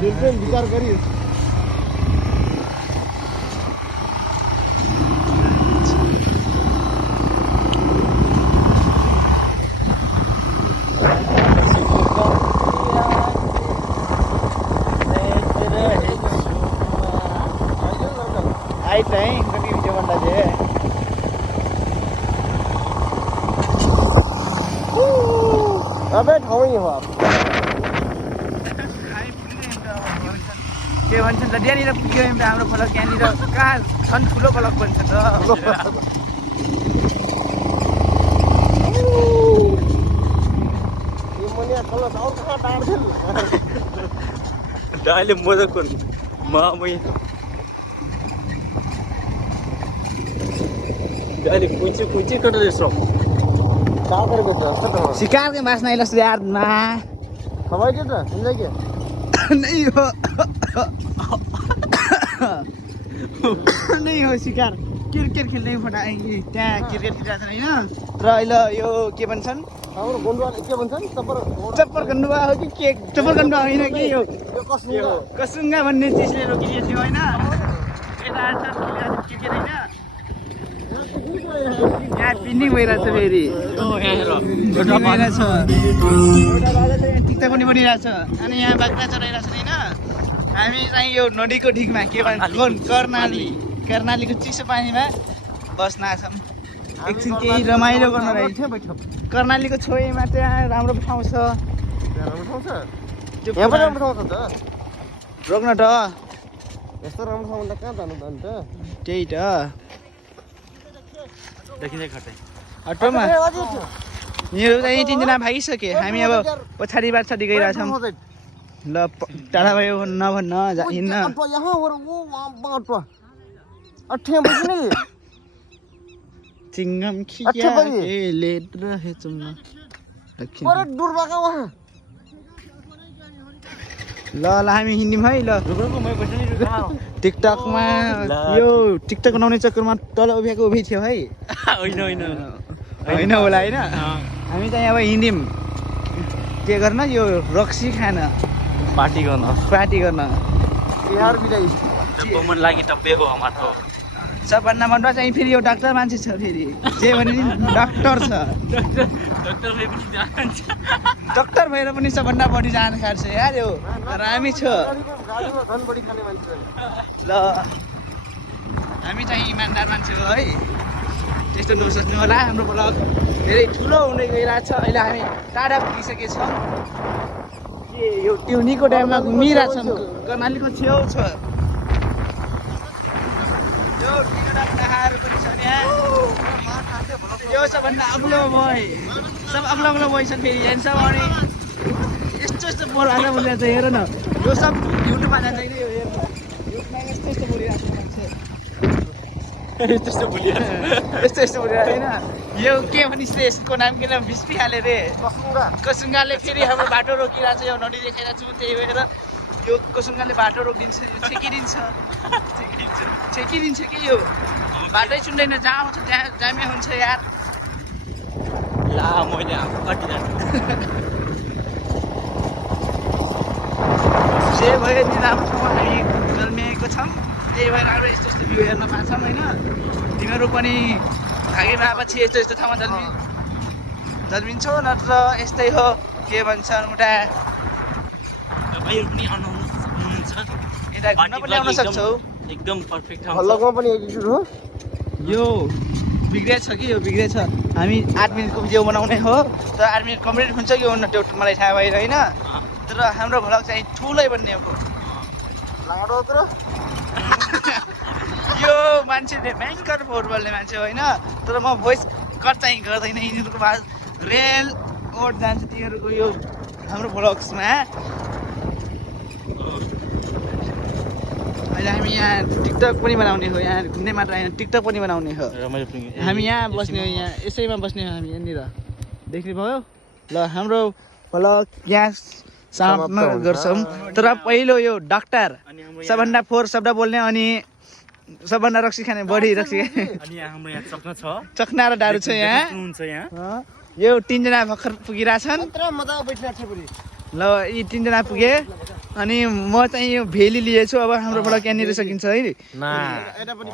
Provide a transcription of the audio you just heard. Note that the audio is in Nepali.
विचार गरी आइट है कति भिडियो बन्दा जे अबे ठाउँ यही हो के भन्छन् त त्यहाँनिर पुग्यो हाम्रो फलक यहाँनिर कहाँ छन् ठुलो फलक भन्छ त डाले मजा कोन मामै डाले कुछ कटले सो शिकार के मास नहीं लस यार ना हवाई के त हुन्छ के नहीं हो नहीं हो शिकार क्रिकेट खेल्ने फटाएंगे त्यहाँ क्रिकेट खेलिरहेको छ हैन र अहिले यो के भन्छन् हाम्रो गोन्डवा के भन्छन् चप्पर गन्डुवा हो कि के चप्पर गन्डुवा होइन कि यो कसुङ्गा भन्ने चिजले रोकिदिएको थियो हैन यता क्रिकेट हैन यहाँ पिन्नी भइरहेछ फेरि एउटा टिक्टा पनि बनिरहेछ अनि यहाँ बाख्रा चराइरहेछ होइन हामी चाहिँ यो नदीको ढिकमा के भन्छ कर्णालीको चिसो पानीमा बस्न आछौँ एकछिन केही रमाइलो गर्न रहेछ कर्णालीको छेउमा त्यहाँ राम्रो ठाउँ छ रोक्न त यस्तो राम्रो ठाउँमा कहाँ जानु त अन्त त्यही त देखिँदै खट्दै हटोमा मेरो चाहिँ तिनजना भागिसके हामी अब पछाडि बाछाडि गइरहेछौँ ल टाढा भयो नभन्न हिँड्न चिङ्गम खिया लेट रहेछौँ ल हामी हिँड्यौँ है ल टिकटकमा यो टिकटक बनाउने चक्करमा तल उभिएको उभि थियो है होइन होला होइन हामी चाहिँ अब हिँड्यौँ के गर्न यो रक्सी खान पार्टी गर्न बिहार बिदाई मन लागि टप्पेको हाम्रो सबभन्दा मनमा चाहिँ फेरि यो डाक्टर मान्छे छ फेरि जे भने नि डाक्टर छ डाक्टर भएर पनि सबभन्दा बढी जानकार छ यार यो र हामी छ ल हामी चाहिँ इमान्दार मान्छे हो है त्यस्तो नसोच्नु होला हाम्रो ब्लग धेरै ठुलो हुँदै गइरहेछ अहिले हामी टाढा पुगिसकेछौँ के यो ट्युनीको ड्याममा घुमिरहेछौँ कर्णालीको छेउ छ यो ढाकाहरू पनि छ यहाँ यो सबभन्दा अग्लो भई सब अग्लो भइसक्यो फेरि यहाँ सब अनि यस्तो बोलाएर बोलिरहेको छ हेर न यो सब युट्युबमा जान्छ कि यो हेर्नु युट्युबमा यस्तो बोलिरहेको छ मान्छे यस्तो बोलिरहेको होइन यो के भनिस् यसको नाम किन भिस्पिहाल्यो रे कसुङ्गाले फेरि हाम्रो बाटो रोकिरहेको छ यो नदी देखाइरहेको छु त्यही भएर यो कसुङ्गाले बाटो रोकिदिन्छ छेकिदिन्छ कि यो बाटै छुन्दैन जहाँ आउँछ त्यहाँ जामे हुन्छ यार ला मैले आफू कटिरहेको जे भयो नि राम्रो ठाउँमा हामी जन्मिएको छौँ त्यही भएर अब यस्तो भ्यू हेर्न पाउँछौँ होइन तिमीहरू पनि भागे भएपछि यस्तो ठाउँमा जन्मिन्छौ नत्र यस्तै हो के भन्छ उता पनि आउनुहुन्छ यता घुम्न पनि आउन सक्छौ एकदम पर्फेक्ट ठाउँ हल्लामा पनि एटिट्युड हो यो बिग्रेछ कि यो बिग्रेछ हामी 8 मिनटको भिडियो बनाउने हो तर 8 मिनट कम्प्लिट हुन्छ कि हुन्न त्यो मलाई थाहा भएन होइन तर हाम्रो भ्लग चाहिँ ठुलै बन्ने हो लाडो तर यो मान्छेले भयङ्कर फोहोर बोल्ने मान्छे होइन तर म भोइस कट चाहिँ गर्दैन यिनीहरूको बाद रेल ओट जान्छ तिनीहरूको यो हाम्रो भ्लग्समा अहिले हामी यहाँ टिकटक पनि बनाउने हो यहाँ घुम्ने मात्र होइन टिकटक पनि बनाउने हो हामी यहाँ बस्ने हो यहाँ यसैमा बस्ने हो हामी यहाँनिर देख्नुभयो ल हाम्रो भ्लग यहाँ समाप्त गर्छौँ तर पहिलो यो डाक्टर सबभन्दा फोहोर शब्द बोल्ने अनि सबभन्दा रक्सी खाने बढी रक्सी हाम्रो यहाँ चक्ना छ चक्ना र दारू छ यहाँ हुन्छ यहाँ यो 3 जना भर्खर पुगिरहेछन् मजा बैठिरहेको छ ल यी 3 जना पुगे अनि म चाहिँ यो भेली लिएछु अब हाम्रोबाट क्यानिर सकिन्छ है यता पनि